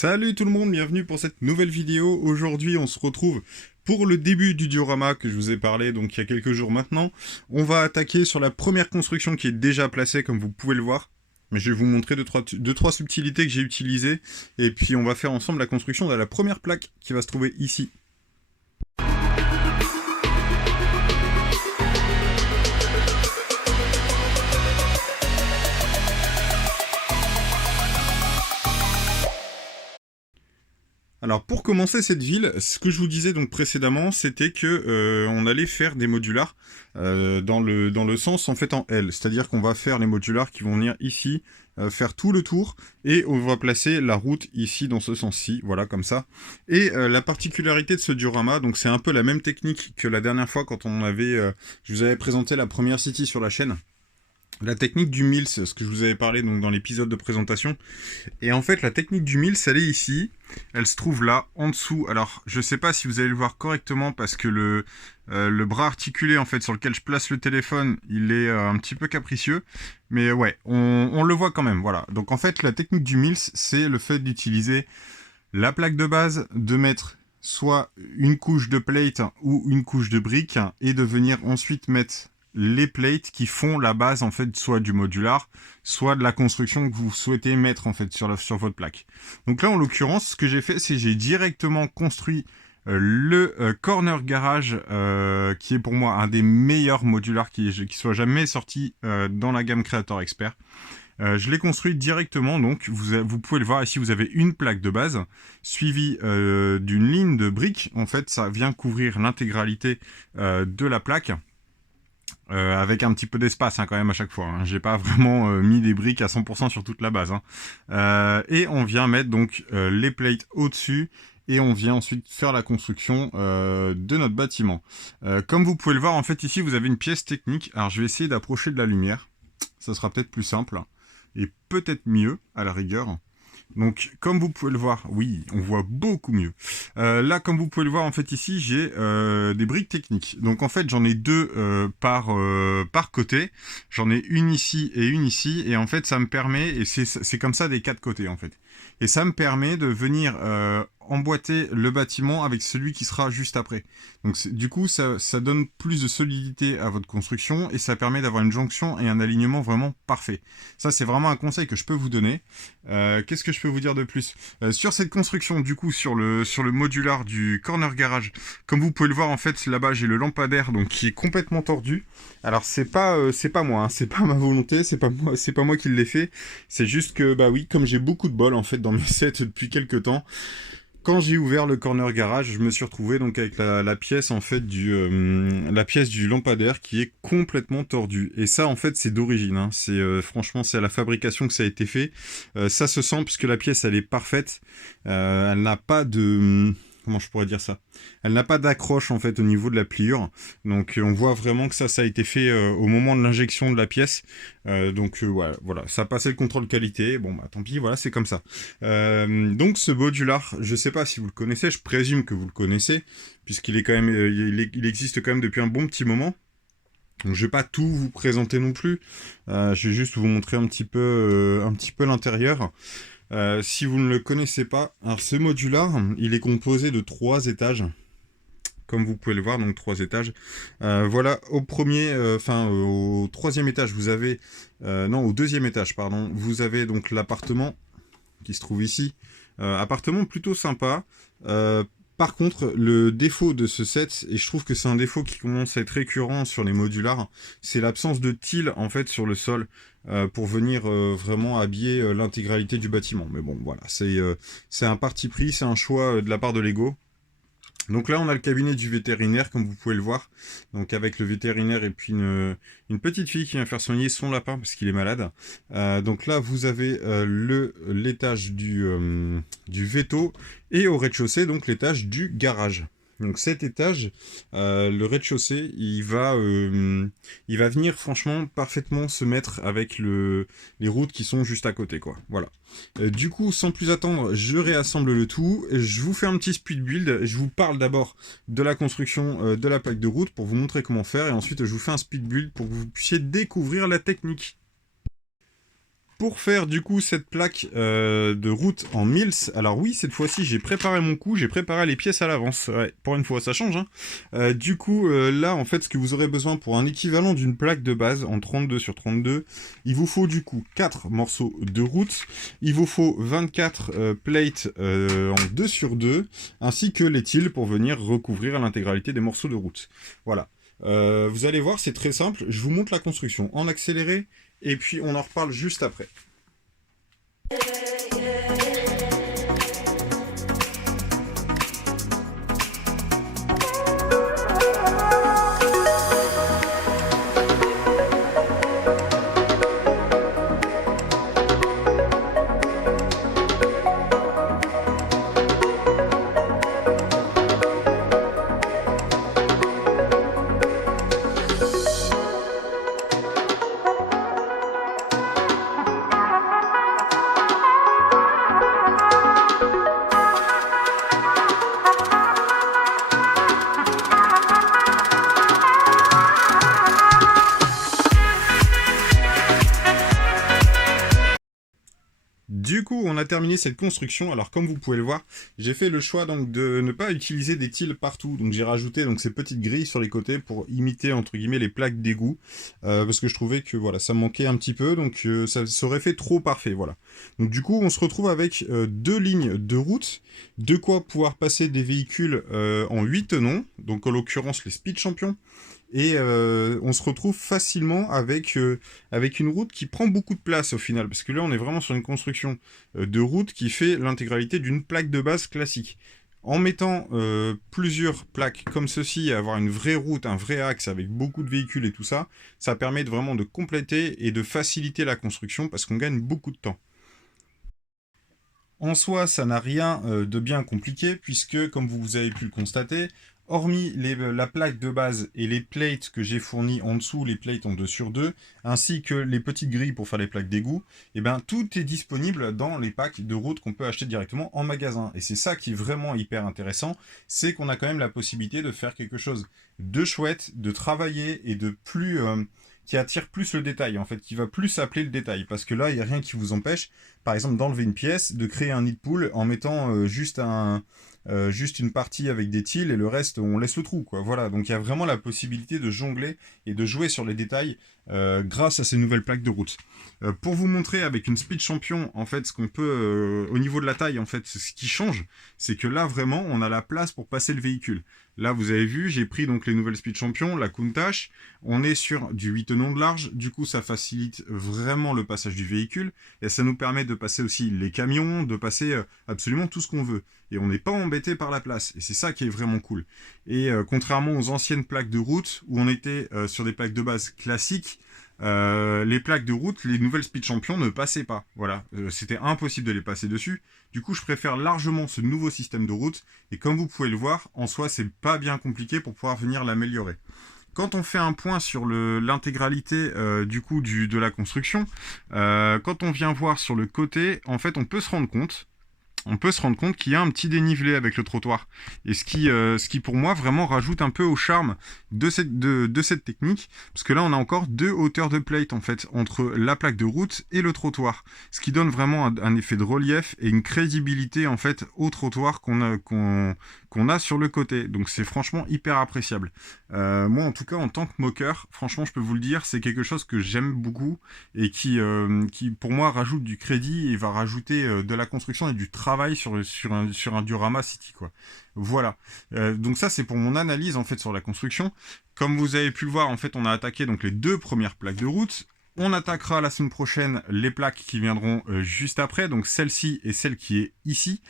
Salut tout le monde, bienvenue pour cette nouvelle vidéo. Aujourd'hui, on se retrouve pour le début du diorama que je vous ai parlé donc il y a quelques jours maintenant. On va attaquer sur la première construction qui est déjà placée comme vous pouvez le voir. Mais je vais vous montrer deux, trois subtilités que j'ai utilisées. Et puis on va faire ensemble la construction de la première plaque qui va se trouver ici. Alors pour commencer cette ville, ce que je vous disais donc précédemment, c'était que on allait faire des modulars dans le sens en fait en L, c'est-à-dire qu'on va faire les modulars qui vont venir ici, faire tout le tour, et on va placer la route ici dans ce sens-ci, voilà comme ça. Et la particularité de ce diorama, donc c'est un peu la même technique que la dernière fois quand on avait, je vous avais présenté la première city sur la chaîne. La technique du Mills, ce que je vous avais parlé donc dans l'épisode de présentation. Et en fait, la technique du Mills, elle est ici. Elle se trouve là, en dessous. Alors, je sais pas si vous allez le voir correctement parce que le bras articulé en fait sur lequel je place le téléphone, il est un petit peu capricieux. Mais ouais, on le voit quand même. Voilà. Donc en fait, la technique du Mills, c'est le fait d'utiliser la plaque de base, de mettre soit une couche de plate ou une couche de briques et de venir ensuite mettre les plates qui font la base en fait soit du modular, soit de la construction que vous souhaitez mettre en fait sur votre plaque. Donc là en l'occurrence, ce que j'ai fait, c'est j'ai directement construit le corner garage qui est pour moi un des meilleurs modulars qui soit jamais sorti dans la gamme Creator Expert. Je l'ai construit directement, donc vous pouvez le voir ici, vous avez une plaque de base suivie d'une ligne de briques. En fait, ça vient couvrir l'intégralité de la plaque. Avec un petit peu d'espace hein, quand même à chaque fois. Hein. J'ai pas vraiment mis des briques à 100% sur toute la base. Hein. Et on vient mettre donc les plates au-dessus et on vient ensuite faire la construction de notre bâtiment. Comme vous pouvez le voir, en fait ici vous avez une pièce technique. Alors je vais essayer d'approcher de la lumière. Ça sera peut-être plus simple et peut-être mieux à la rigueur. Donc, comme vous pouvez le voir, oui, on voit beaucoup mieux. Là, comme vous pouvez le voir, en fait, ici, j'ai des briques techniques. Donc, en fait, j'en ai deux par côté. J'en ai une ici et une ici. Et en fait, ça me permet, et c'est comme ça des quatre côtés, en fait. Et ça me permet de venir emboîter le bâtiment avec celui qui sera juste après. Donc du coup, ça donne plus de solidité à votre construction et ça permet d'avoir une jonction et un alignement vraiment parfait. Ça, c'est vraiment un conseil que je peux vous donner. Qu'est-ce que je peux vous dire de plus sur cette construction, du coup, sur le modular du corner garage, comme vous pouvez le voir, en fait, là-bas, j'ai le lampadaire donc qui est complètement tordu. Alors, c'est pas moi, hein, c'est pas ma volonté, c'est pas moi qui l'ai fait. C'est juste que, bah oui, comme j'ai beaucoup de bol, en fait, dans mes sets depuis quelques temps, quand j'ai ouvert le corner garage, je me suis retrouvé donc avec la pièce en fait la pièce du lampadaire qui est complètement tordue. Et ça en fait c'est d'origine. Hein. C'est franchement c'est à la fabrication que ça a été fait. Ça se sent puisque la pièce elle est parfaite. Elle n'a pas de comment je pourrais dire ça. Elle n'a pas d'accroche en fait au niveau de la pliure. Donc on voit vraiment que ça a été fait au moment de l'injection de la pièce. Voilà, ça a passé le contrôle qualité. Bon bah tant pis, voilà, c'est comme ça. Donc ce modular, je sais pas si vous le connaissez, je présume que vous le connaissez, puisqu'il est quand même, il existe quand même depuis un bon petit moment. Donc je vais pas tout vous présenter non plus. Je vais juste vous montrer un petit peu l'intérieur. Si vous ne le connaissez pas, alors ce modular, il est composé de 3 étages. Comme vous pouvez le voir, donc 3 étages. Voilà, au troisième étage, vous avez... au deuxième étage, pardon. Vous avez donc l'appartement qui se trouve ici. Appartement plutôt sympa. Par contre, le défaut de ce set, et je trouve que c'est un défaut qui commence à être récurrent sur les modulars, c'est l'absence de tile en fait sur le sol pour venir vraiment habiller l'intégralité du bâtiment. Mais bon, voilà, c'est un parti pris, c'est un choix de la part de Lego. Donc là, on a le cabinet du vétérinaire, comme vous pouvez le voir. Donc avec le vétérinaire et puis une petite fille qui vient faire soigner son lapin parce qu'il est malade. Donc là, vous avez l'étage du véto et au rez-de-chaussée, donc l'étage du garage. Donc cet étage, le rez-de-chaussée, il va venir franchement parfaitement se mettre avec les routes qui sont juste à côté, quoi. Voilà. Du coup, sans plus attendre, je réassemble le tout. Je vous fais un petit speed build. Je vous parle d'abord de la construction de la plaque de route pour vous montrer comment faire. Et ensuite, je vous fais un speed build pour que vous puissiez découvrir la technique. Pour faire du coup cette plaque de route en mills, alors oui, cette fois-ci j'ai préparé mon coup, j'ai préparé les pièces à l'avance. Ouais, pour une fois ça change, hein. Du coup là en fait ce que vous aurez besoin pour un équivalent d'une plaque de base en 32 sur 32, il vous faut du coup 4 morceaux de route, il vous faut 24 plates en 2 sur 2, ainsi que les tiles pour venir recouvrir l'intégralité des morceaux de route. Voilà. Vous allez voir, c'est très simple, je vous montre la construction en accéléré, et puis on en reparle juste après. Du coup, on a terminé cette construction. Alors, comme vous pouvez le voir, j'ai fait le choix donc de ne pas utiliser des tiles partout. Donc, j'ai rajouté donc ces petites grilles sur les côtés pour imiter entre guillemets les plaques d'égout, parce que je trouvais que voilà, ça manquait un petit peu, donc ça aurait fait trop parfait. Voilà. Donc, du coup, on se retrouve avec deux lignes de route, de quoi pouvoir passer des véhicules en 8 tenons. Donc, en l'occurrence, les Speed Champions. Et on se retrouve facilement avec une route qui prend beaucoup de place au final, parce que là on est vraiment sur une construction de route qui fait l'intégralité d'une plaque de base classique. En mettant plusieurs plaques comme ceci, avoir une vraie route, un vrai axe avec beaucoup de véhicules et tout ça, ça permet vraiment de compléter et de faciliter la construction parce qu'on gagne beaucoup de temps. En soi, ça n'a rien de bien compliqué, puisque, comme vous avez pu le constater, hormis la plaque de base et les plates que j'ai fournies en dessous, les plates en 2 sur 2, ainsi que les petites grilles pour faire les plaques d'égout, et ben, tout est disponible dans les packs de route qu'on peut acheter directement en magasin. Et c'est ça qui est vraiment hyper intéressant, c'est qu'on a quand même la possibilité de faire quelque chose de chouette, de travailler et de plus... qui attire plus le détail, en fait, qui va plus appeler le détail. Parce que là, il n'y a rien qui vous empêche, par exemple, d'enlever une pièce, de créer un nid de poule en mettant juste une partie avec des tiles et le reste, on laisse le trou, quoi. Voilà, donc il y a vraiment la possibilité de jongler et de jouer sur les détails grâce à ces nouvelles plaques de route. Pour vous montrer avec une Speed Champion, en fait, ce qu'on peut, au niveau de la taille, en fait, ce qui change, c'est que là, vraiment, on a la place pour passer le véhicule. Là, vous avez vu, j'ai pris donc les nouvelles Speed Champion, la Countach. On est sur du 8 tenons de large. Du coup, ça facilite vraiment le passage du véhicule. Et ça nous permet de passer aussi les camions, de passer absolument tout ce qu'on veut. Et on n'est pas embêté par la place. Et c'est ça qui est vraiment cool. Et contrairement aux anciennes plaques de route, où on était sur des plaques de base classiques, les plaques de route, les nouvelles Speed Champion ne passaient pas. Voilà, c'était impossible de les passer dessus. Du coup, je préfère largement ce nouveau système de route. Et comme vous pouvez le voir, en soi, c'est pas bien compliqué pour pouvoir venir l'améliorer. Quand on fait un point sur l'intégralité du coup de la construction, quand on vient voir sur le côté, en fait, on peut se rendre compte qu'il y a un petit dénivelé avec le trottoir. Et ce qui pour moi vraiment rajoute un peu au charme de cette technique, parce que là on a encore deux hauteurs de plate en fait, entre la plaque de route et le trottoir. Ce qui donne vraiment un effet de relief et une crédibilité en fait au trottoir qu'on a sur le côté. Donc c'est franchement hyper appréciable. Moi en tout cas en tant que moqueur, franchement je peux vous le dire, c'est quelque chose que j'aime beaucoup et qui pour moi rajoute du crédit et va rajouter de la construction et du travail sur un diorama city, quoi. Voilà. Donc ça c'est pour mon analyse en fait sur la construction. Comme vous avez pu le voir, en fait on a attaqué donc les deux premières plaques de route. On attaquera la semaine prochaine les plaques qui viendront juste après, donc celle-ci et celle qui est ici,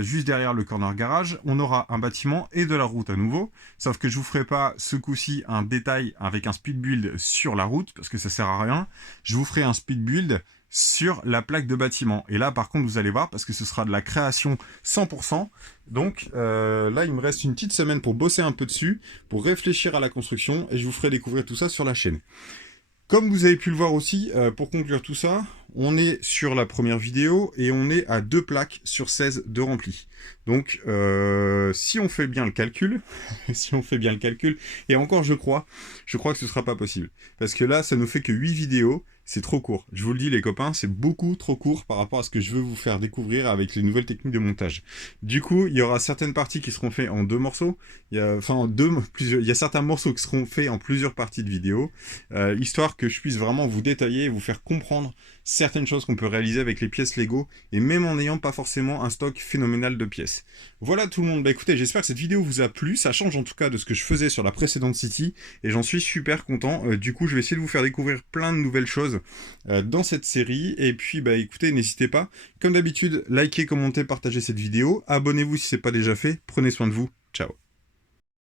juste derrière le corner garage. On aura un bâtiment et de la route à nouveau, sauf que je vous ferai pas ce coup-ci un détail avec un speed build sur la route, parce que ça sert à rien. Je vous ferai un speed build sur la plaque de bâtiment. Et là, par contre, vous allez voir, parce que ce sera de la création 100%. Donc là, il me reste une petite semaine pour bosser un peu dessus, pour réfléchir à la construction, et je vous ferai découvrir tout ça sur la chaîne. Comme vous avez pu le voir aussi, pour conclure tout ça, on est sur la première vidéo et on est à 2 plaques sur 16 de rempli. Donc, si on fait bien le calcul, et encore je crois que ce sera pas possible. Parce que là, ça nous fait que 8 vidéos, c'est trop court. Je vous le dis les copains, c'est beaucoup trop court par rapport à ce que je veux vous faire découvrir avec les nouvelles techniques de montage. Du coup, il y aura certaines parties qui seront faites en 2 morceaux. Il y a certains morceaux qui seront faits en plusieurs parties de vidéo, histoire que je puisse vraiment vous détailler et vous faire comprendre certaines choses qu'on peut réaliser avec les pièces Lego, et même en n'ayant pas forcément un stock phénoménal de pièces. Voilà tout le monde. Bah écoutez, j'espère que cette vidéo vous a plu. Ça change en tout cas de ce que je faisais sur la précédente City, et j'en suis super content. Du coup, je vais essayer de vous faire découvrir plein de nouvelles choses dans cette série. Et puis, bah écoutez, n'hésitez pas, comme d'habitude, likez, commentez, partagez cette vidéo. Abonnez-vous si c'est pas déjà fait. Prenez soin de vous. Ciao.